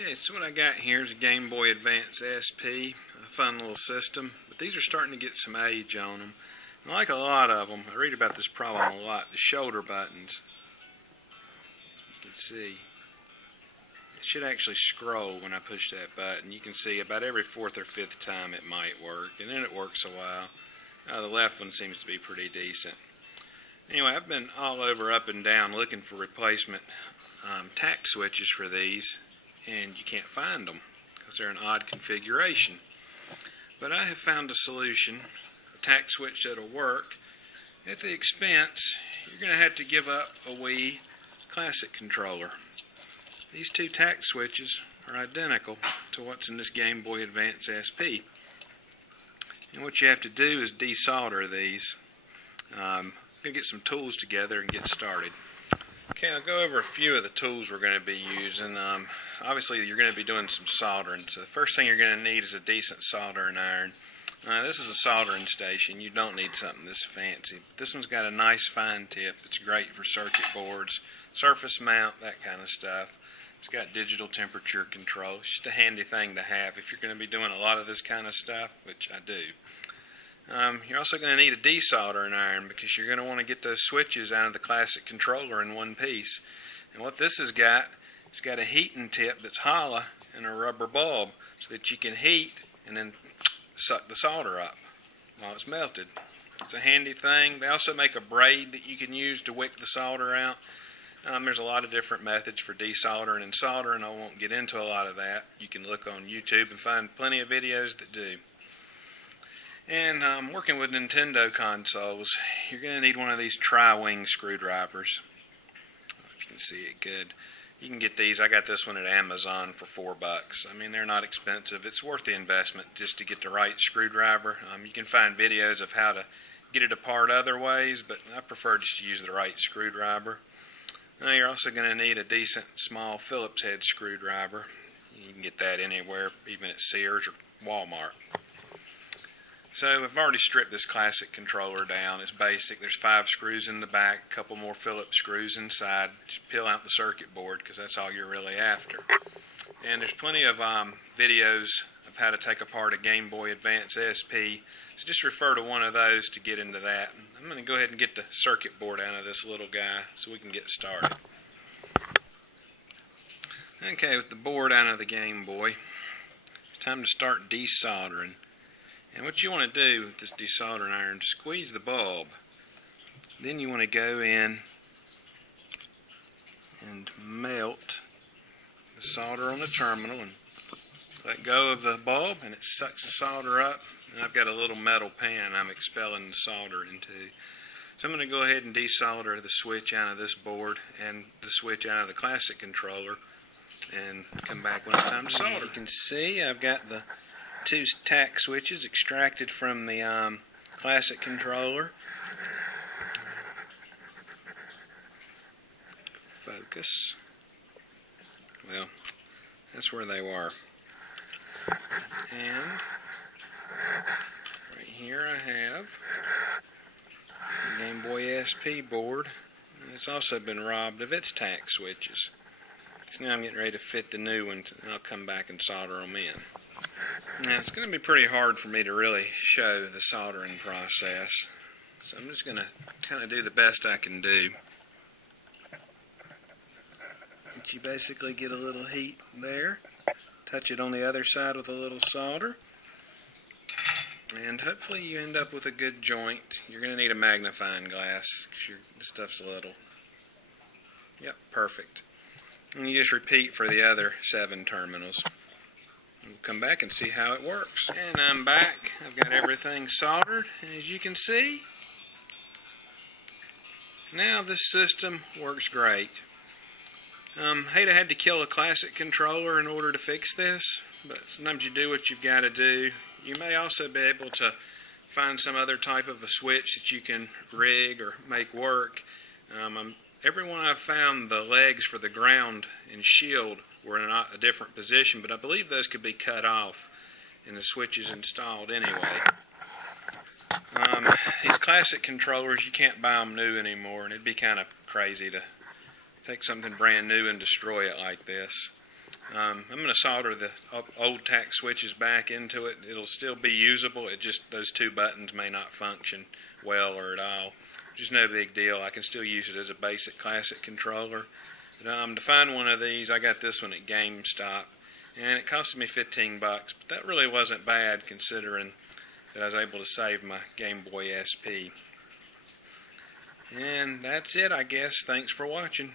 Okay, so what I got here is a Gameboy Advance SP, a fun little system, but these are starting to get some age on them. And like a lot of them, I read about this problem a lot, the shoulder buttons. You can see, it should actually scroll when I push that button. You can see about every fourth or fifth time it might work, and then it works a while. The left one seems to be pretty decent. Anyway, I've been all over up and down looking for replacement Tact switches for these, and you can't find them because they're an odd configuration. But I have found a solution, a Tact switch that'll work. At the expense, you're going to have to give up a Wii Classic Controller. These two Tact switches are identical to what's in this Gameboy Advance SP. And what you have to do is desolder these. I'm going to get some tools together and get started. Okay, I'll go over a few of the tools we're going to be using. Obviously, you're going to be doing some soldering. So the first thing you're going to need is a decent soldering iron. This is a soldering station. You don't need something this fancy. This one's got a nice fine tip. It's great for circuit boards, surface mount, that kind of stuff. It's got digital temperature control. It's just a handy thing to have if you're going to be doing a lot of this kind of stuff, which I do. You're also going to need a desoldering iron because you're going to want to get those switches out of the classic controller in one piece. And what this has got, it's got a heating tip that's hollow and a rubber bulb so that you can heat and then suck the solder up while it's melted. It's a handy thing. They also make a braid that you can use to wick the solder out. There's a lot of different methods for desoldering and soldering. I won't get into a lot of that. You can look on YouTube and find plenty of videos that do. And working with Nintendo consoles, you're going to need one of these tri-wing screwdrivers. If you can see it good. You can get these. I got this one at Amazon for $4. I mean, they're not expensive. It's worth the investment just to get the right screwdriver. You can find videos of how to get it apart other ways, but I prefer just to use the right screwdriver. You're also going to need a decent small Phillips head screwdriver. You can get that anywhere, even at Sears or Walmart. So I've already stripped this classic controller down. It's basic. There's 5 screws in the back, a couple more Phillips screws inside. Just peel out the circuit board because that's all you're really after. And there's plenty of videos of how to take apart a Gameboy Advance SP. So just refer to one of those to get into that. I'm going to go ahead and get the circuit board out of this little guy so we can get started. Okay, with the board out of the Game Boy, it's time to start desoldering. And what you want to do with this desoldering iron, squeeze the bulb. Then you want to go in and melt the solder on the terminal and let go of the bulb, and it sucks the solder up. And I've got a little metal pan I'm expelling the solder into. So I'm going to go ahead and desolder the switch out of this board and the switch out of the classic controller and come back when it's time to solder. You can see I've got the 2 Tact switches extracted from the classic controller. Focus. Well, that's where they were. And right here I have the Gameboy SP board. It's also been robbed of its Tact switches. So now I'm getting ready to fit the new ones, and I'll come back and solder them in. Now it's going to be pretty hard for me to really show the soldering process, so I'm just going to kind of do the best I can do. But you basically get a little heat there, touch it on the other side with a little solder, and hopefully you end up with a good joint. You're going to need a magnifying glass because this stuff's little. Yep, perfect. And you just repeat for the other 7 terminals. We'll come back and see how it works. And I'm back. I've got everything soldered, and as you can see, now this system works great. Hate I had to kill a classic controller in order to fix this, but sometimes you do what you've got to do. You may also be able to find some other type of a switch that you can rig or make work. Every one I've found, the legs for the ground and shield were in a different position, but I believe those could be cut off and the switches installed anyway. These classic controllers, you can't buy them new anymore, and it'd be kind of crazy to take something brand new and destroy it like this. I'm going to solder the old Tact switches back into it. It'll still be usable. It just, those two buttons may not function well or at all. Just no big deal. I can still use it as a basic classic controller. But, to find one of these, I got this one at GameStop, and it cost me $15. But that really wasn't bad considering that I was able to save my Gameboy SP. And that's it, I guess. Thanks for watching.